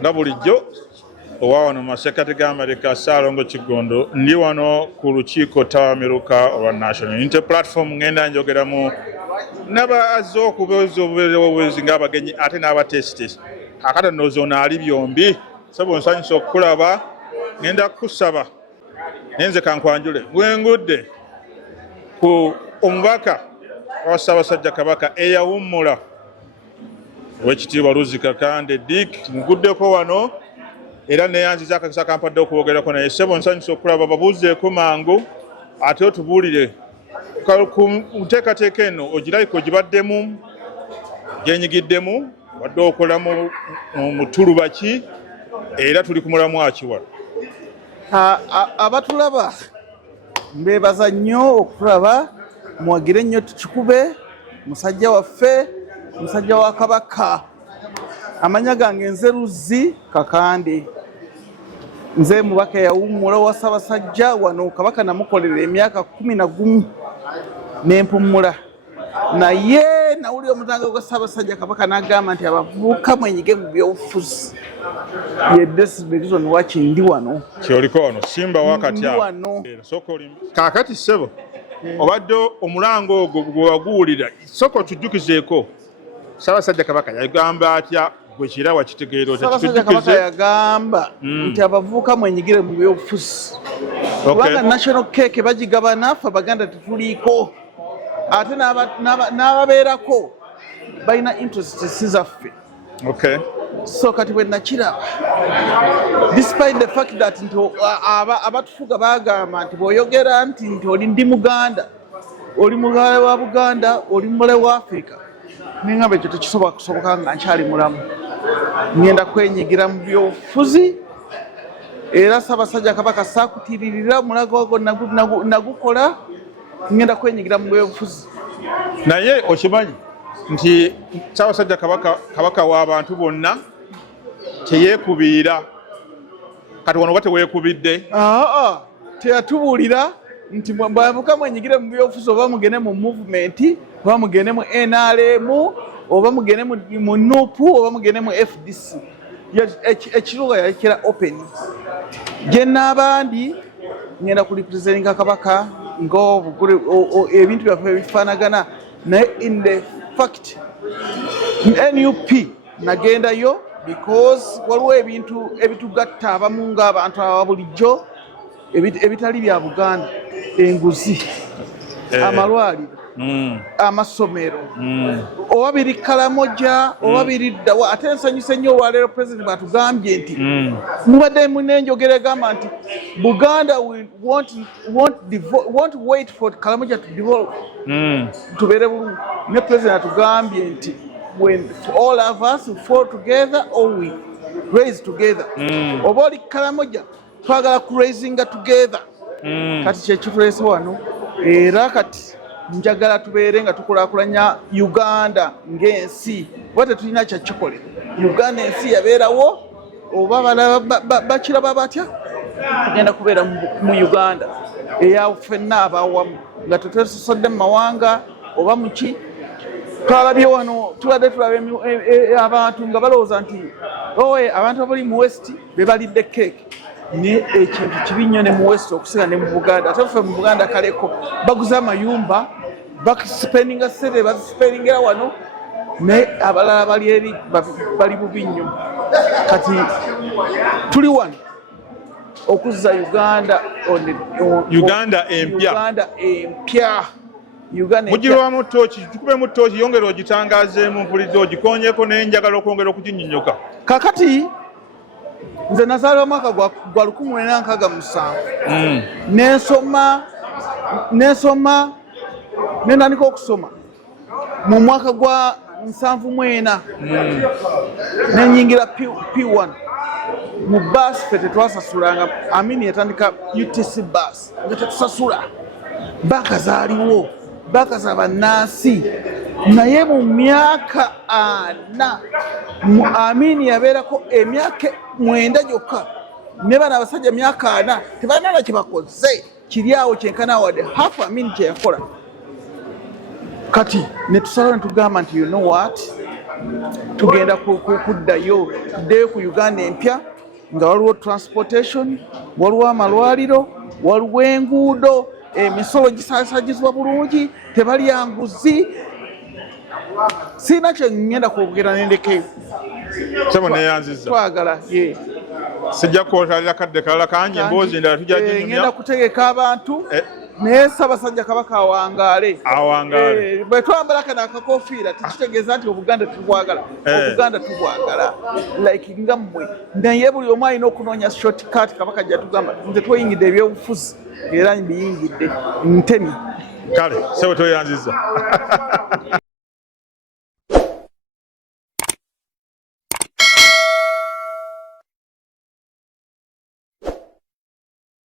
nga bulijjo owa wano masekati g'Amerika Ssaalongo Kigondo ndi wano ku lukiiko Tawamiruka olwa National Unity Platform ngenda njogeramu n'abazze okubeeza obuweereza ng'abagenyi ate n'abatesiti akati ndowooza ono ali byombi sabo nsanyusa okukulaba ngenda kusaba nenze kankwanjule bwengudde ku omubaka wa Ssaabasajja Kabaka eyawummula Oweekitiibwa Luzzi Kakande Dick nguddeko wano era neyanziza akakisa kampadde okwogerako naye ssebo nsanyusa okulaba babuuzeeko mangu ate otubuulire ku nteekateeka eno ogirabika ogibaddemu gyenyigiddemu wadde okola mu tuluba ki era tuli ku mulamwa ki wano abatulaba mbeebaza nnyo okulaba muwagire nnyo tukikube musajja waffe musajja wa Kabaka amanya gange nze Luzzi Kakande nze mubaka eyawummula wa Ssaabasajja wano Kabaka namukolera emyaka 11 n'empummula naye nawulira omutango gwa Ssaabasajja Kabaka n'agamba nti abavubuka mwenyige mu byobufuzi ye desibekizoni waki ndi wano kyoliko wano simba wakati wano kaakati ssebo obadde omulango ogwo gwe waguwulira soko tujjukizeeko Ssaabasajja Kabaka yagamba atya gwe kira wakitegeera Ssaabasajja Kabaka yagamba nti abavubuka mwenyigire mu byobufuzi kubanga national cake bagigabana ffe Abaganda tetuliiko ate n'ababeerako balina interest si zaffe so kati bwe nakiraba despite the fact that nti abatufuga bagamba nti bw'oyogera nti oli ndi Muganda oli mugale wa Buganda oli mugale wa Africa nengamba ekyo tekisobola kusoboka nga nkyali mulamu ngenda kwenyigira mu byobufuzi era Ssaabasajja Kabaka saakutiririra mulago gwo nagukola ngenda kwenyigira mu byobufuzi naye okimanyi nti Ssaabasajja Kabaka w'abantu bonna teyeekubiira kati wano oba teweekubidde teyatubuulira nti bwavuka mwenyigire mu byobufuzi oba mugende mu movement oba mugende mu NRM oba mugende mu NUP oba mugende mu FDC ekiruga yalekera open gye n'abandi ngenda ku representinga Kabaka ebintu byaffe bifaanagana naye in the fact NUP nagendayo because waliwo ebintu ebitugatta abamu ng'abantu aba bulijjo ebitali bya Buganda enguzi amalwaliro amasomero oba biri Kalamoja oba biri Ddawa ate nsanyuse nnyo olwaleero President batugambye nti mubadde munenjogera egamba nti Buganda won't wait for Kalamoja to develop tubeere bulungi ne President atugambye nti when all of us fall together or we raise together oba oli Kalamoja twagala ku raisinga together kati kyekituleese wano era kati njagala tubeere nga tukulaakulanya Uganda ng'ensi oba tetulina kyakikolera Uganda ensi yabeerawo oba balaba bakiraba batya tugenda kubeera mu Uganda eya ffenna abawamu nga tetwesosodde mu mawanga oba muki twalabye wano tubadde tulaba abantu nga balowooza nti abantu abali mu West be balidde keeki ne ekintu kibi nnyo ne mu West okusinga ne mu Buganda ate ffe mu Buganda kaleko baguza amayumba bakuspendinga sente bazisipendingera wano naye abalala bali eri bali bubi nnyo kati tuli wano okuzza Uganda empya mugirwamu ttooki tukubemu ttooki yongera ogitangaazeemu mpulidde ogikonyeko naye njagala okwongera okuginnyonnyoka kakati nze nazaalibwa mwaka gwa 1967 nensoma nentandika okusoma mu mwaka gwa 74 nenyingira P1 mu bus ffe tetwasasulanga amini yatandika UTC bus nga tetusasula baka zaaliwo baka za bannansi naye mu myaka 4 amini yabeerako emyaka 9 gyokka ne bana abasajja myaka 4 tebalina na kye bakoze kiri awo kyenkana wadde half amini kye yakola kati ne tusalawo ne tugamba nti you know what tugenda kuddayo tuddeyo ku Uganda empya nga waliwo transportation, waliwo amalwaliro, waliwo enguudo, emisolo gisaasagizwa bulungi, tebalya nguzi. Sina kye ngenda kwogera nendekeyo. Sebo neyanziza. Twagala ye. Sijja kwotalira kadde kalala kanje emboozi endala tujja ginyumya. Ngenda kutegeka abantu. Naye Ssaabasajja Kabaka awangaale. Bwe twambala kano akakofiira tekitegeeza nti Obuganda tubwagala. Obuganda tubwagala like nga mmwe. Naye buli omu alina okunoonya shortcut. Kabaka ajja tugamba nze tweyingidde ebyobufuzi era mbiyingidde ntemi. Kale, sebo tweyanziza.